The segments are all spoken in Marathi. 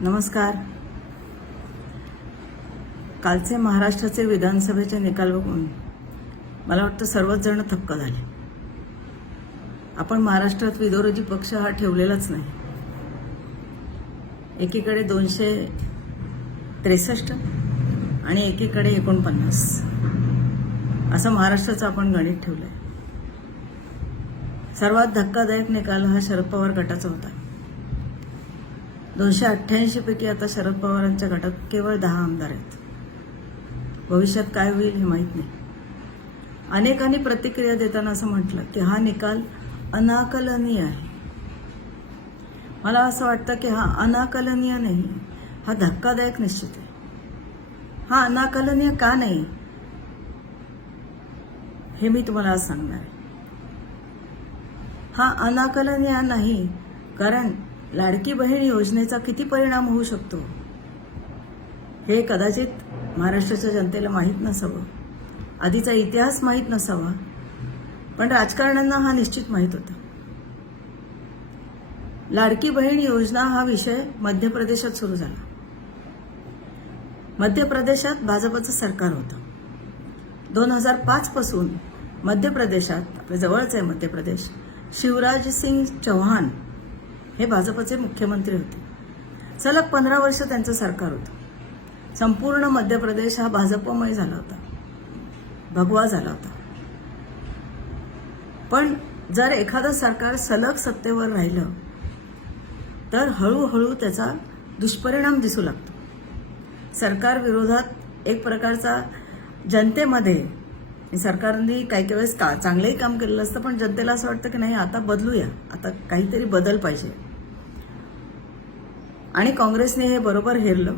नमस्कार. कालचे महाराष्ट्राचे विधानसभेचे निकाल बघून मला वाटतं सर्वच जण थक्क झाले. आपण महाराष्ट्रात विदोरोजी पक्ष हा ठेवलेलाच नाही. एकीकडे दोनशे त्रेसष्ट आणि एकीकडे एकोणपन्नास. असं महाराष्ट्राचं आपण गणित ठेवलंय. सर्वात धक्कादायक निकाल हा शरद पवार गटाचा होता. दोनशे अठ्ठ्याऐंशी पैकी आता शरद पवारांच्या गटात केवळ दहा आमदार आहेत. भविष्यात काय होईल हे माहीत नाही. अनेकांनी प्रतिक्रिया देताना असं म्हटलं की हा निकाल अनाकलनीय आहे. मला असं वाटतं की हा अनाकलनीय नाही हा धक्कादायक निश्चित आहे. हा अनाकलनीय का नाही हे मी तुम्हाला आज सांगणार आहे. हा अनाकलनीय नाही कारण लाडकी बहीण योजनेचा किती परिणाम होऊ शकतो? हे कदाचित महाराष्ट्राच्या जनतेला माहीत नसावं. आधीचा इतिहास माहीत नसावा. पण राजकारण्यांना हा निश्चित माहीत होता. लाडकी बहीण योजना हा विषय मध्य प्रदेशात सुरू झाला. मध्य प्रदेशात भाजपचं सरकार होतं. दोन हजार पाच पासून मध्य प्रदेशात आपल्या जवळच आहे मध्य प्रदेश शिवराज सिंग चौहान हे भाजपचे मुख्यमंत्री होते. सलग पंधरा वर्ष त्यांचं सरकार होतं. संपूर्ण मध्य प्रदेश हा भाजपमय झाला होता. भगवा झाला होता. पण जर एखादं सरकार सलग सत्तेवर राहिलं तर हळूहळू त्याचा दुष्परिणाम दिसू लागतो. सरकार विरोधात एक प्रकारचा जनतेमध्ये सरकारने काही काही वेळेस का चांगलंही काम केलेलं असतं पण जनतेला असं वाटतं की नाही आता बदलूया. आता काहीतरी बदल पाहिजे. आणि काँग्रेसने हे बरोबर हेरलं.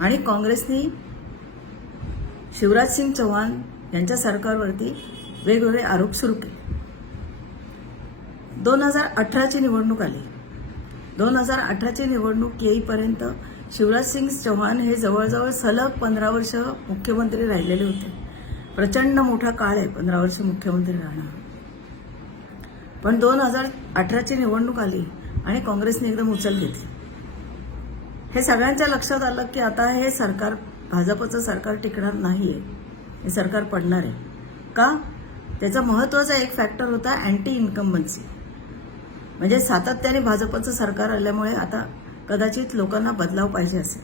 आणि काँग्रेसने शिवराज सिंग चौहान यांच्या सरकारवरती वेगवेगळे आरोप सुरू केले. दोन हजार अठराची निवडणूक आली. दोन हजार अठराची निवडणूक येईपर्यंत शिवराज सिंग चौहान हे जवळजवळ सलग पंधरा वर्ष मुख्यमंत्री राहिलेले होते. प्रचंड मोठा काळ आहे पंधरा वर्ष मुख्यमंत्री राहणं. पण दोन हजार अठराची निवडणूक आली आणि काँग्रेसने एकदम उचल घेतली. हे सगळ्यांच्या लक्षात आलं की आता हे सरकार भाजपचं सरकार टिकणार नाही आहे हे सरकार पडणार आहे. का? त्याचा महत्त्वाचा एक फॅक्टर होता अँटी इन्कम्बन्सी म्हणजे सातत्याने भाजपचं सरकार आल्यामुळे आता कदाचित लोकांना बदलाव पाहिजे असेल.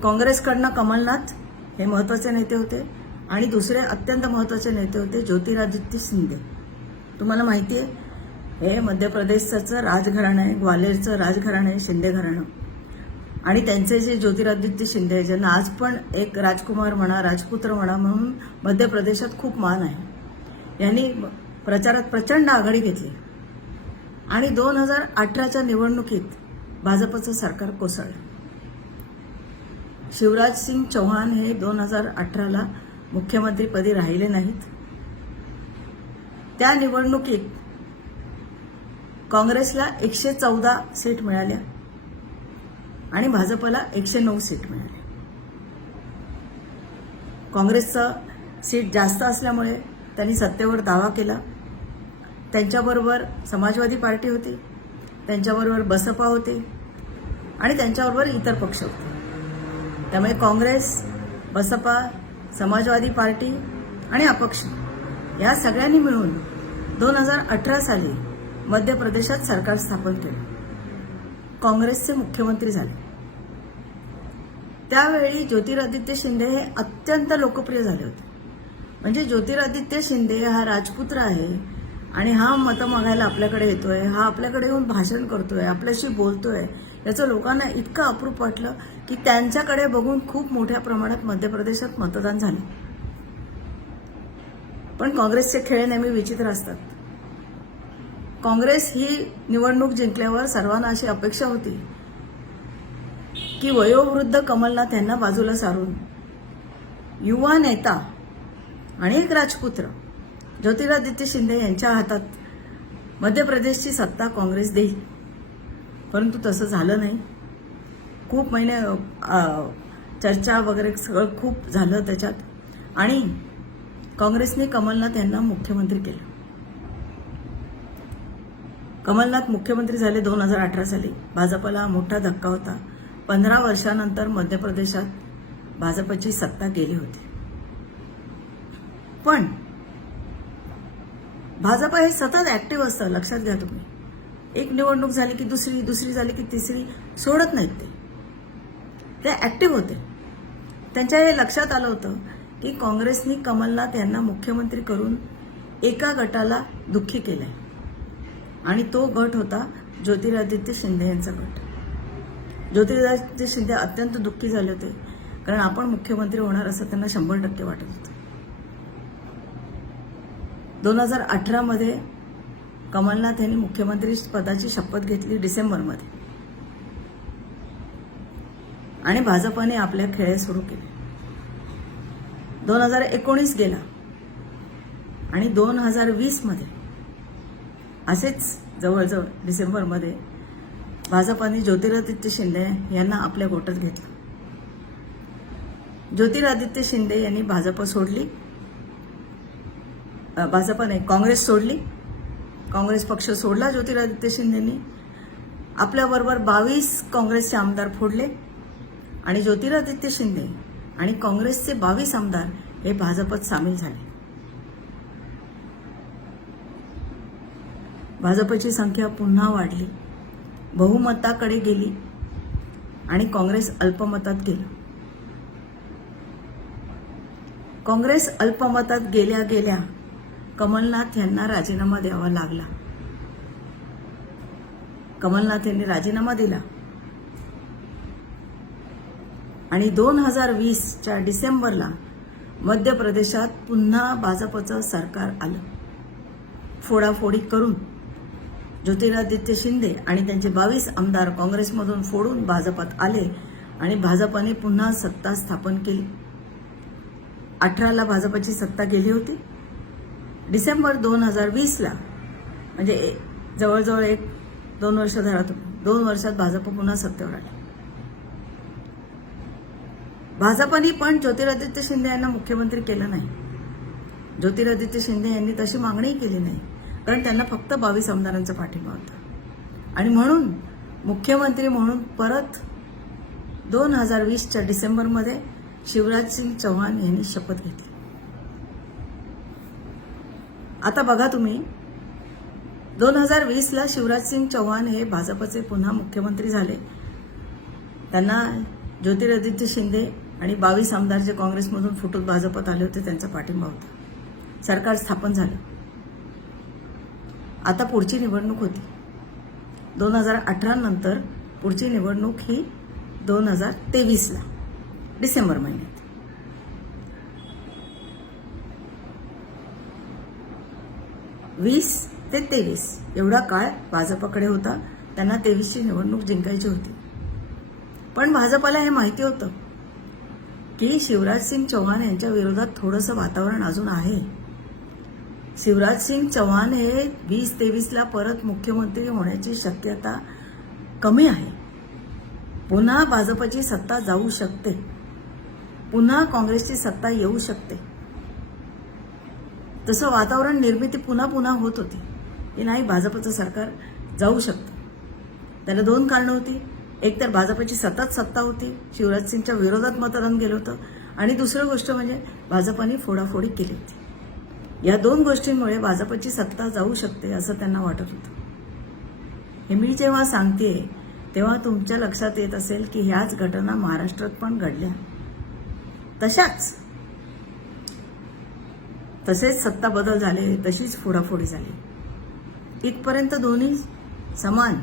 काँग्रेसकडनं कमलनाथ हे महत्त्वाचे नेते होते आणि दुसरे अत्यंत महत्त्वाचे नेते होते ज्योतिरादित्य शिंदे. तुम्हाला माहिती आहे हे मध्य प्रदेशचं राजघराणं आहे ग्वालेरचं राजघराणं आहे शिंदे घराणं आणि त्यांचे जे ज्योतिरादित्य शिंदे ज्यांना आज पण एक राजकुमार म्हणा राजपुत्र म्हणा म्हणून मध्य प्रदेशात खूप मान आहे. यांनी प्रचारात प्रचंड आघाडी घेतली. आणि दोन हजार अठराच्या निवडणुकीत भाजपचं सरकार कोसळलं. शिवराज सिंग चौहान हे दोन हजार अठराला मुख्यमंत्रीपदी राहिले नाहीत. त्या निवडणुकीत काँग्रेसला एकशे चौदा सीट मिळाल्या आणि भाजपला एकशे नऊ सीट मिळाल्या काँग्रेसचं सीट जास्त असल्यामुळे त्यांनी सत्तेवर दावा केला. त्यांच्याबरोबर समाजवादी पार्टी होती त्यांच्याबरोबर बसपा होते आणि त्यांच्याबरोबर इतर पक्ष होते. त्यामुळे काँग्रेस बसपा समाजवादी पार्टी आणि अपक्ष या सगळ्यांनी मिळून दोन हजार अठरा साली मध्य प्रदेशात सरकार स्थापन केलं. काँग्रेसचे मुख्यमंत्री झाले. त्यावेळी ज्योतिरादित्य शिंदे हे अत्यंत लोकप्रिय झाले होते. म्हणजे ज्योतिरादित्य शिंदे हा राजपुत्र आहे आणि हा मतं मागायला आपल्याकडे येतोय हा आपल्याकडे येऊन भाषण करतोय आपल्याशी बोलतोय याचं लोकांना इतकं अप्रूप वाटलं की त्यांच्याकडे बघून खूप मोठ्या प्रमाणात मध्य प्रदेशात मतदान झालं. पण काँग्रेसचे खेळ नेहमी विचित्र असतात. काँग्रेस ही निवडणूक जिंकल्यावर सर्वांना अशी अपेक्षा होती की वयोवृद्ध कमलनाथ यांना बाजूला सारून युवा नेता आणि एक राजपुत्र ज्योतिरादित्य शिंदे यांच्या हातात मध्य प्रदेशची सत्ता काँग्रेस देईल. परंतु तसं झालं नाही. खूप महिने चर्चा वगैरे सगळं खूप झालं त्याच्यात. आणि काँग्रेसने कमलनाथ यांना मुख्यमंत्री केलं. कमलनाथ मुख्यमंत्री झाले दोन हजार अठरा साली. भाजपला हा मोठा धक्का होता. पंधरा वर्षानंतर मध्य प्रदेशात भाजपची सत्ता गेली होती. पण भाजप हे सतत ऍक्टिव्ह असतं लक्षात घ्या तुम्ही. एक निवडणूक झाली की दुसरी दुसरी झाली की तिसरी सोडत नाहीत ते. ते ऍक्टिव्ह होते. त्यांच्या हे लक्षात आलं होतं की काँग्रेसनी कमलनाथ यांना मुख्यमंत्री करून एका गटाला दुःखी केलंय. आणि तो गट होता ज्योतिरादित्य शिंदे यांचा गट. ज्योतिरादित्य शिंदे अत्यंत दुःखी झाले होते कारण आपण मुख्यमंत्री होणार असं त्यांना शंभर टक्के वाटत होतं. दोन हजार अठरामध्ये कमलनाथ यांनी मुख्यमंत्री पदाची शपथ घेतली डिसेंबरमध्ये आणि भाजपने आपल्या खेळे सुरू केले. दोन हजार एकोणीस गेला आणि दोन हजार वीसमध्ये असेच जवळजवळ डिसेंबरमध्ये भाजपाने ज्योतिरादित्य शिंदे यांना आपल्या गोटात घेतलं. ज्योतिरादित्य शिंदे यांनी भाजप सोडली. भाजपाने भाजप नाही काँग्रेस सोडली. काँग्रेस पक्ष सोडला ज्योतिरादित्य शिंदेनी. आपल्याबरोबर बावीस काँग्रेसचे आमदार फोडले. आणि ज्योतिरादित्य शिंदे आणि काँग्रेसचे बावीस आमदार हे भाजपत सामील झाले. भाजपची संख्या पुन्हा वाढली. बहुमताकडे गेली आणि काँग्रेस अल्पमतात गेलं. काँग्रेस अल्पमतात गेल्या गेल्या कमलनाथ यांना राजीनामा द्यावा लागला. कमलनाथ यांनी राजीनामा दिला. आणि दोन हजार वीसच्या डिसेंबरला मध्य प्रदेशात पुन्हा भाजपचं सरकार आलं. फोडाफोडी करून ज्योतिरादित्य शिंदे आणि त्यांचे बावीस आमदार काँग्रेसमधून फोडून भाजपात आले आणि भाजपाने पुन्हा सत्ता स्थापन केली. अठराला भाजपाची सत्ता गेली होती. डिसेंबर दोन हजार वीसला म्हणजे ए- जवळजवळ एक दोन वर्ष धरातून दोन वर्षात भाजप पुन्हा सत्तेवर आले. भाजपने पण ज्योतिरादित्य शिंदे यांना मुख्यमंत्री केलं नाही. ज्योतिरादित्य शिंदे यांनी तशी मागणीही केली नाही. कारण त्यांना फक्त बावीस आमदारांचा पाठिंबा होता. आणि म्हणून मुख्यमंत्री म्हणून परत दोन हजार वीसच्या डिसेंबरमध्ये शिवराज सिंग चौहान यांनी शपथ घेतली. आता बघा तुम्ही दोन हजार वीसला शिवराज सिंग चौहान हे भाजपचे पुन्हा मुख्यमंत्री झाले. त्यांना ज्योतिरादित्य शिंदे आणि बावीस आमदार जे काँग्रेसमधून फुटून भाजपत आले होते त्यांचा पाठिंबा होता. सरकार स्थापन झालं. आता पुढची निवडणूक होती. दोन हजार अठरा नंतर पुढची निवडणूक ही दोन हजार तेवीसला डिसेंबर महिन्यात. वीस ते तेवीस एवढा काळ भाजपकडे होता. त्यांना तेवीसची निवडणूक जिंकायची होती. पण भाजपाला हे माहिती होतं की शिवराज सिंग चौहान यांच्या विरोधात थोडंसं वातावरण अजून आहे. शिवराज सिंग चौहान हे वीस तेवीसला परत मुख्यमंत्री होण्याची शक्यता कमी आहे. पुन्हा भाजपची सत्ता जाऊ शकते. पुन्हा काँग्रेसची सत्ता येऊ शकते. तसं वातावरण निर्मिती पुन्हा पुन्हा होत होती. की नाही भाजपचं सरकार जाऊ शकतं. त्याला दोन कारणं होती. एक तर भाजपची सतत सत्ता होती. शिवराज सिंगच्या विरोधात मतदान गेलं होतं. आणि दुसरं गोष्ट म्हणजे भाजपाने फोडाफोडी केली होती. या दोन गोष्टींमुळे भाजपची सत्ता जाऊ शकते असं त्यांना वाटत होतं. हे मी जेव्हा सांगते तेव्हा तुमच्या लक्षात येत असेल की ह्याच घटना महाराष्ट्रात पण घडल्या. तशाच. तसेच सत्ता बदल झाले तशीच फोडाफोडी झाली. इथपर्यंत दोन्ही समान.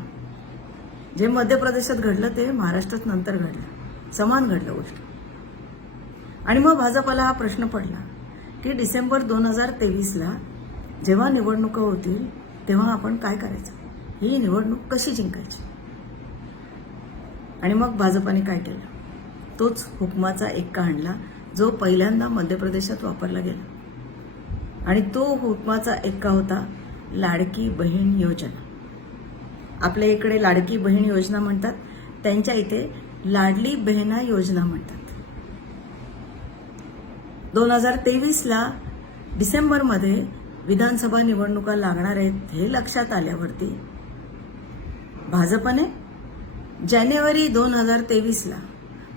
जे मध्य प्रदेशात घडलं ते महाराष्ट्रात नंतर घडलं. समान घडलं गोष्ट. आणि मग भाजपाला हा प्रश्न पडला. की डिसेंबर दोन हजार तेवीसला जेव्हा निवडणुका होतील तेव्हा आपण काय करायचं? ही निवडणूक कशी जिंकायची? आणि मग भाजपाने काय केलं? तोच हुकमाचा एक्का आणला जो पहिल्यांदा मध्य प्रदेशात वापरला गेला. आणि तो हुकमाचा एक्का होता लाडकी बहीण योजना. आपल्या इकडे लाडकी बहीण योजना म्हणतात त्यांच्या इथे लाडली बहिणा योजना म्हणतात. दोन हजार तेवीसला डिसेंबरमध्ये विधानसभा निवडणुका लागणार आहेत हे लक्षात आल्यावरती भाजपने जानेवारी दोन हजार तेवीसला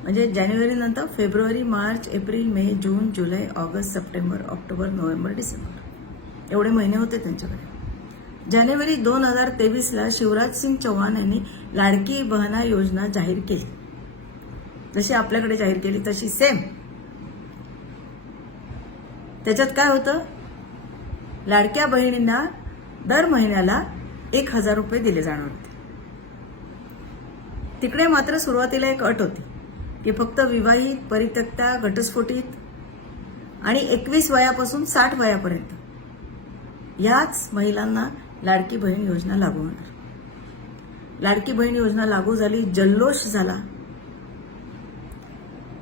म्हणजे जानेवारीनंतर फेब्रुवारी मार्च एप्रिल मे जून जुलै August September October November December. एवढे महिने होते त्यांच्याकडे. जानेवारी दोन हजार तेवीसला शिवराज सिंग चौहान यांनी लाडकी बहना योजना जाहीर केली. जशी आपल्याकडे जाहीर केली तशी सेम त्याच्यात काय होतं? लाडक्या बहिणींना दर महिन्याला एक हजार रुपये दिले जाणार होते. तिकडे मात्र सुरुवातीला एक अट होती की फक्त विवाहित परित्यक्ता घटस्फोटित आणि एकवीस वयापासून साठ वयापर्यंत याच महिलांना लाडकी बहीण योजना लागू होणार. लाडकी बहीण योजना लागू झाली जल्लोष झाला.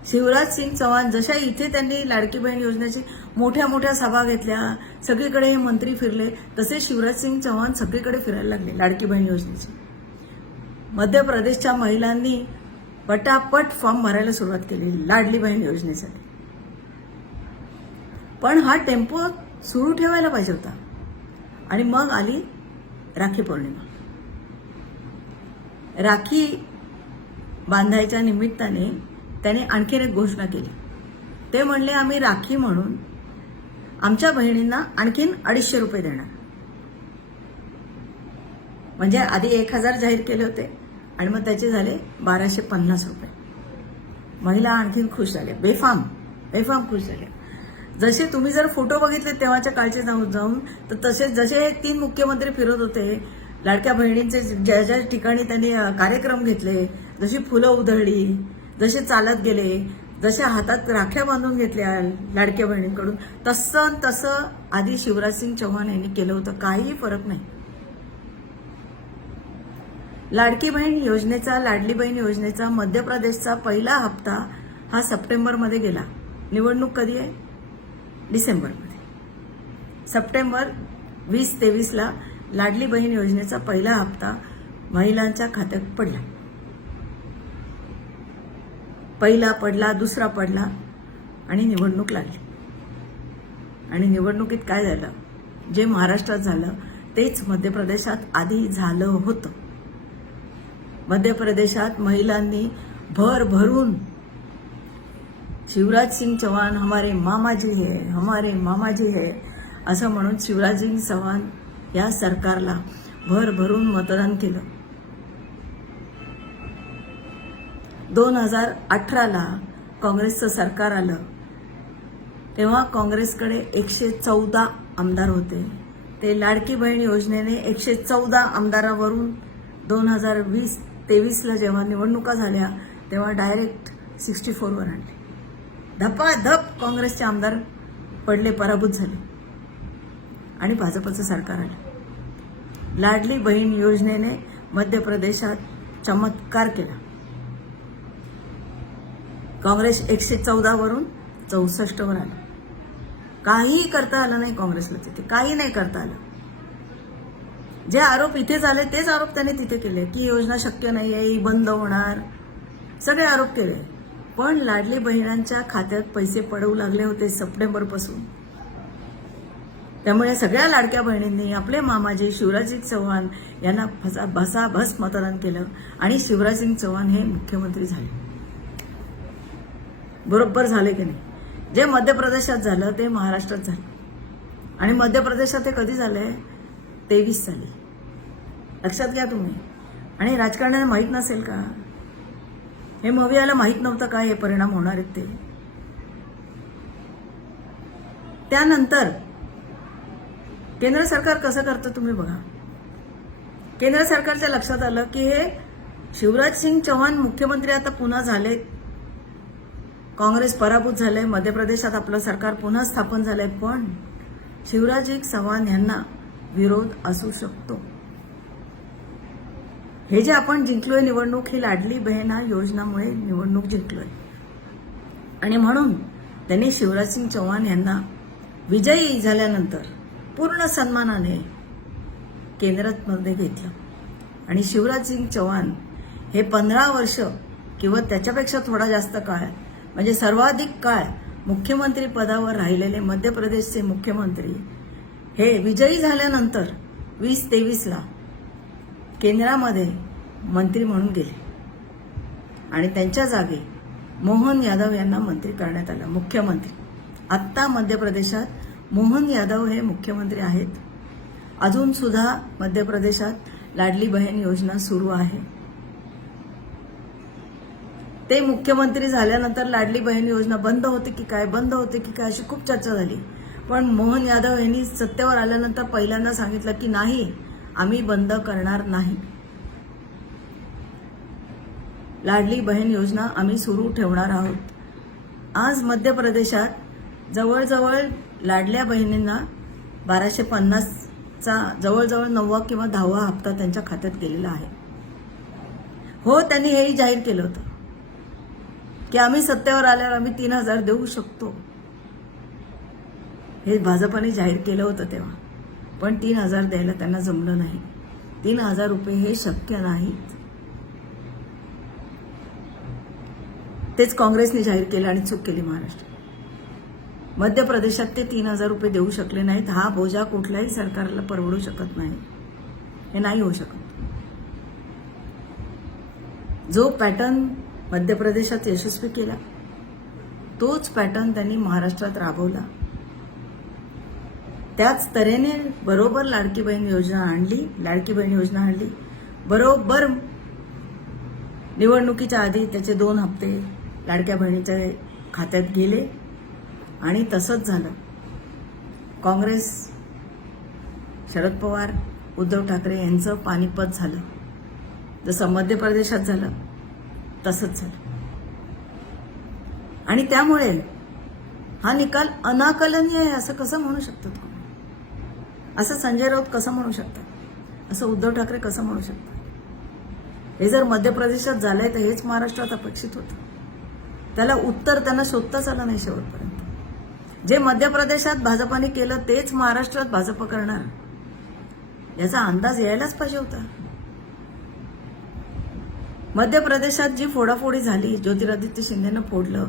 शिवराज सिंग चौहान जशा इथे त्यांनी लाडकी बहीण योजनेची मोठ्या मोठ्या सभा घेतल्या. सगळीकडे मंत्री फिरले. तसे शिवराज सिंग चौहान सगळीकडे फिरायला लागले लाडकी बहीण योजनेची. मध्य प्रदेशच्या महिलांनी पटापट फॉर्म भरायला सुरुवात केली लाडली बहीण योजनेसाठी. पण हा टेम्पो सुरू ठेवायला पाहिजे होता. आणि मग आली राखी पौर्णिमा. राखी बांधायच्या निमित्ताने त्याने आणखीन एक घोषणा केली. ते म्हणले आम्ही राखी म्हणून आमच्या बहिणींना आणखीन अडीचशे रुपये देणार. म्हणजे आधी एक हजार जाहीर केले होते आणि मग त्याचे झाले बाराशे पन्नास रुपये. महिला आणखीन खुश झाल्या. बेफाम बेफाम खुश झाल्या. जसे तुम्ही जर फोटो बघितले तेव्हाच्या काळचे जाऊन जाऊन तर तसे जसे तीन मुख्यमंत्री फिरत होते लाडक्या बहिणींचे ज्या ज्या ठिकाणी त्यांनी कार्यक्रम घेतले जशी फुलं उधळली जसे चालत गेले जशा हातात राख्या बांधून घेतल्या लाडक्या बहिणींकडून तसं तसं आधी शिवराज सिंग चौहान यांनी केलं होतं. काहीही फरक नाही. लाडकी बहीण योजनेचा लाडली बहीण योजनेचा मध्य प्रदेशचा पहिला हप्ता हा सप्टेंबरमध्ये गेला. निवडणूक कधी आहे? डिसेंबरमध्ये. सप्टेंबर वीस तेवीसला लाडली बहीण योजनेचा पहिला हप्ता महिलांच्या खात्यात पडला. पहिला पडला दुसरा पडला आणि निवडणूक लागली. आणि निवडणुकीत काय झालं? जे महाराष्ट्रात झालं तेच मध्य प्रदेशात आधी झालं होतं. मध्य प्रदेशात महिलांनी भर भरून शिवराज सिंग चौहान हमारे मामाजी है हमारे मामाजी है असं म्हणून शिवराज सिंग चौहान या सरकारला भर भरून मतदान केलं. दोन हजार अठराला काँग्रेसचं सरकार आलं. तेव्हा काँग्रेसकडे एकशे चौदा आमदार होते. ते लाडकी बहीण योजनेने एकशे चौदा आमदारावरून दोन हजार वीस तेवीसला जेव्हा निवडणुका झाल्या तेव्हा डायरेक्ट सिक्स्टी फोरवर आणले. धपाधप काँग्रेसचे आमदार पडले पराभूत झाले आणि भाजपचं सरकार आलं. लाडली बहीण योजनेने मध्य प्रदेशात चमत्कार केला. काँग्रेस एकशे चौदावरून चौसष्टवर आलं. काहीही करता आलं नाही काँग्रेसला तिथे. काही नाही करता आलं. जे आरोप इथे झाले तेच आरोप त्याने तिथे केले. की योजना शक्य नाही आहे ही बंद होणार. सगळे आरोप केले. पण लाडली बहिणांच्या खात्यात पैसे पडवू लागले होते सप्टेंबरपासून त्यामुळे सगळ्या लाडक्या बहिणींनी आपले मामाजी शिवराजसिंग चौहान यांना भसा भसाभस मतदान केलं आणि शिवराजसिंग चौहान हे मुख्यमंत्री झाले. बरोबर झाले की नाही? जे मध्य प्रदेशात झालं ते महाराष्ट्रात झालं. आणि मध्य प्रदेशात ते कधी झालंय? तेवीस साली. लक्षात घ्या तुम्ही. आणि राजकारणाला माहीत नसेल का? हे मवियाला माहीत नव्हतं का हे परिणाम होणार आहेत ते? त्यानंतर केंद्र सरकार कसं करतं तुम्ही बघा. केंद्र सरकारच्या लक्षात आलं की हे शिवराज सिंग चौहान मुख्यमंत्री आता पुन्हा झाले काँग्रेस पराभूत झालंय मध्य प्रदेशात आपलं सरकार पुन्हा स्थापन झालंय पण शिवराज चव्हाण यांना विरोध असू शकतो. हे जे आपण जिंकलोय निवडणूक ही लाडली बहिणा योजनामुळे निवडणूक जिंकलोय. आणि म्हणून त्यांनी शिवराजसिंग चौहान यांना विजयी झाल्यानंतर पूर्ण सन्मानाने केंद्रामध्ये घेतलं. आणि शिवराजसिंग चौहान हे पंधरा वर्ष किंवा त्याच्यापेक्षा थोडा जास्त काळ म्हणजे सर्वाधिक काळ मुख्यमंत्री पदावर राहिलेले मध्य प्रदेशचे मुख्यमंत्री हे विजयी झाल्यानंतर वीस तेवीसला केंद्रामध्ये मंत्री म्हणून गेले. आणि त्यांच्या जागी मोहन यादव यांना मंत्री करण्यात आलं मुख्यमंत्री. आत्ता मध्य प्रदेशात मोहन यादव हे मुख्यमंत्री आहेत. अजूनसुद्धा मध्य प्रदेशात लाडली बहीण योजना सुरू आहे. ते मुख्यमंत्री झाल्यानंतर लाडली बहीण योजना बंद होते की काय? बंद होते की काय अशी खूप चर्चा झाली. पण मोहन यादव यांनी सत्तेवर आल्यानंतर पहिल्यांदा सांगितलं की नाही आम्ही बंद करणार नाही. लाडली बहीण योजना आम्ही सुरू ठेवणार आहोत. आज मध्य प्रदेशात जवळजवळ लाडल्या बहिणींना बाराशे पन्नासचा जवळजवळ नववा किंवा दहावा हप्ता त्यांच्या खात्यात गेलेला आहे. हो त्यांनी हेही जाहीर केलं होतं. की आम्ही सत्तेवर आल्यावर आम्ही तीन हजार देऊ शकतो. हे भाजपाने जाहीर केलं होतं तेव्हा. पण तीन हजार द्यायला त्यांना जमलं नाही. तीन हजार रुपये हे शक्य नाहीत. तेच काँग्रेसने जाहीर केलं आणि चूक केली महाराष्ट्र. मध्य प्रदेशात ते तीन हजार रुपये देऊ शकले नाहीत. हा बोजा कुठल्याही सरकारला परवडू शकत नाही. हे नाही होऊ शकत. जो पॅटर्न मध्य प्रदेशात यशस्वी केला. तोच पॅटर्न त्यांनी महाराष्ट्रात राबवला. त्याच तऱ्हेने बरोबर लाडकी बहीण योजना आणली. लाडकी बहीण योजना आणली. बरोबर निवडणुकीच्या आधी त्याचे दोन हप्ते लाडक्या बहिणीच्या खात्यात गेले आणि तसंच झालं. काँग्रेस शरद पवार उद्धव ठाकरे यांचं पानिपत झालं. जसं मध्य प्रदेशात झालं तसंच झालं. आणि त्यामुळे हा निकाल अनाकलनीय आहे असं कसं म्हणू शकतात असं संजय राऊत कसं म्हणू शकतात? असं उद्धव ठाकरे कसं म्हणू शकतात? हे जर मध्य प्रदेशात झालंय तर हेच महाराष्ट्रात अपेक्षित होतं. त्याला उत्तर त्यांना शोधताच आलं नाही शेवटपर्यंत. जे मध्य प्रदेशात भाजपाने केलं तेच महाराष्ट्रात भाजप करणार. याचा अंदाज यायलाच पाहिजे होता. मध्य प्रदेशात जी फोडाफोडी झाली ज्योतिरादित्य शिंदेनं फोडलं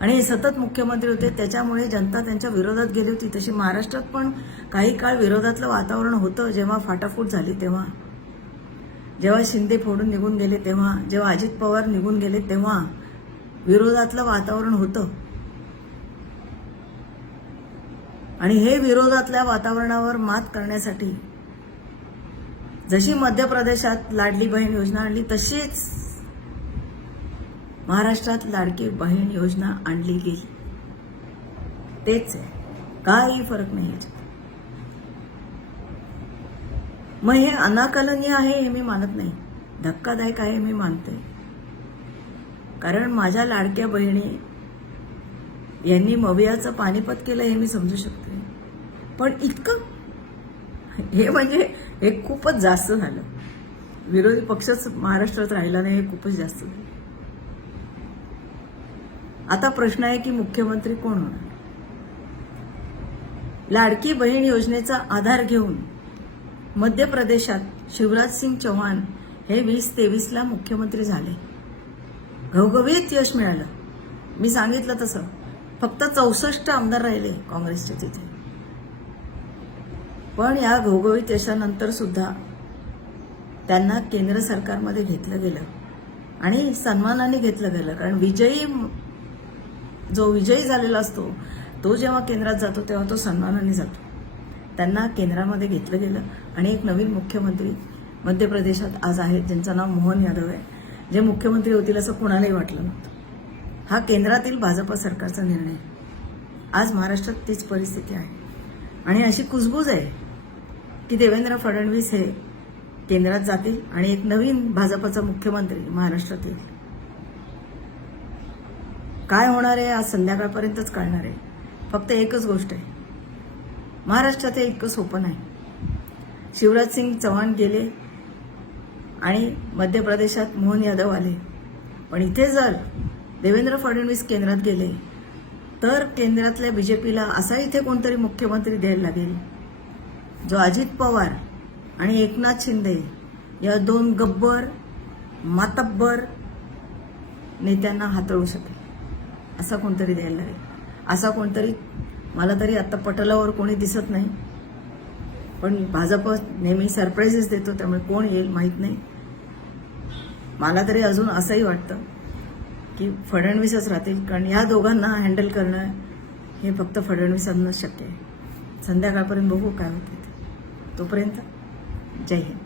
आणि हे सतत मुख्यमंत्री होते त्याच्यामुळे जनता त्यांच्या विरोधात गेली होती. तशी महाराष्ट्रात पण काही काळ विरोधातलं वातावरण होतं जेव्हा फाटाफूट झाली तेव्हा. जेव्हा शिंदे फोडून निघून गेले तेव्हा जेव्हा अजित पवार निघून गेले तेव्हा विरोधातलं वातावरण होतं. आणि हे विरोधातल्या वातावरणावर मात करण्यासाठी जशी मध्य प्रदेशात लाडली बहीण योजना आणली तशीच महाराष्ट्रात लाडकी बहीण योजना आणली गेली. तेच आहे. काही फरक नाही मग हे अनाकलनीय आहे हे मी मानत नाही. धक्कादायक आहे मी मानते कारण माझ्या लाडक्या बहिणी यांनी मवियाचं पानिपत केलं हे मी समजू शकते. पण इतकं? हे म्हणजे हे खूपच जास्त झालं. विरोधी पक्षच महाराष्ट्रात राहिला नाही हे खूपच जास्त झालं. आता प्रश्न आहे की मुख्यमंत्री कोण होणार? लाडकी बहीण योजनेचा आधार घेऊन मध्य प्रदेशात शिवराज सिंग चौहान हे वीस तेवीसला मुख्यमंत्री झाले. घवघवीत यश मिळालं. मी सांगितलं तसं. फक्त चौसष्ट आमदार राहिले काँग्रेसचे तिथे. पण या घवघवीत यशानंतर सुद्धा त्यांना केंद्र सरकारमध्ये घेतलं गेलं. आणि सन्मानाने घेतलं गेलं. कारण विजयी जो विजयी झालेला असतो तो जेव्हा केंद्रात जातो तेव्हा तो सन्मानाने जातो. त्यांना केंद्रामध्ये घेतलं गेलं. आणि एक नवीन मुख्यमंत्री मध्य प्रदेशात आज आहेत ज्यांचं नाव मोहन यादव आहे. जे मुख्यमंत्री होतील असं कुणालाही वाटलं नव्हतं. हा केंद्रातील भाजपा सरकारचा निर्णय. आहे. आज महाराष्ट्रात तीच परिस्थिती आहे. आणि अशी कुजबूज आहे. की देवेंद्र फडणवीस हे केंद्रात जातील आणि एक नवीन भाजपचा मुख्यमंत्री महाराष्ट्रात येईल. काय होणार आहे? आज संध्याकाळपर्यंतच कळणार आहे. फक्त एकच गोष्ट आहे. महाराष्ट्रात हे इतकं सोपं नाही. शिवराज सिंग चव्हाण गेले आणि मध्य प्रदेशात मोहन यादव आले. पण इथे जर देवेंद्र फडणवीस केंद्रात गेले तर केंद्रातल्या बीजेपीला असा इथे कोणतरी मुख्यमंत्री द्यायला लागेल. जो अजित पवार आणि एकनाथ शिंदे या दोन गब्बर मातब्बर नेत्यांना हाताळू शकेल. असा कोणतरी द्यायला लागेल. असा कोणतरी मला तरी आत्ता पटलावर कोणी दिसत नाही. पण भाजप नेहमी सरप्राईजेस देतो त्यामुळे कोण येईल माहीत नाही. मला तरी अजून असंही वाटतं की फडणवीसच राहतील कारण या दोघांना हँडल करणं हे फक्त फडणवीसांनाच शक्य आहे. संध्याकाळपर्यंत बघू काय होते तोपर्यंत जय हिंद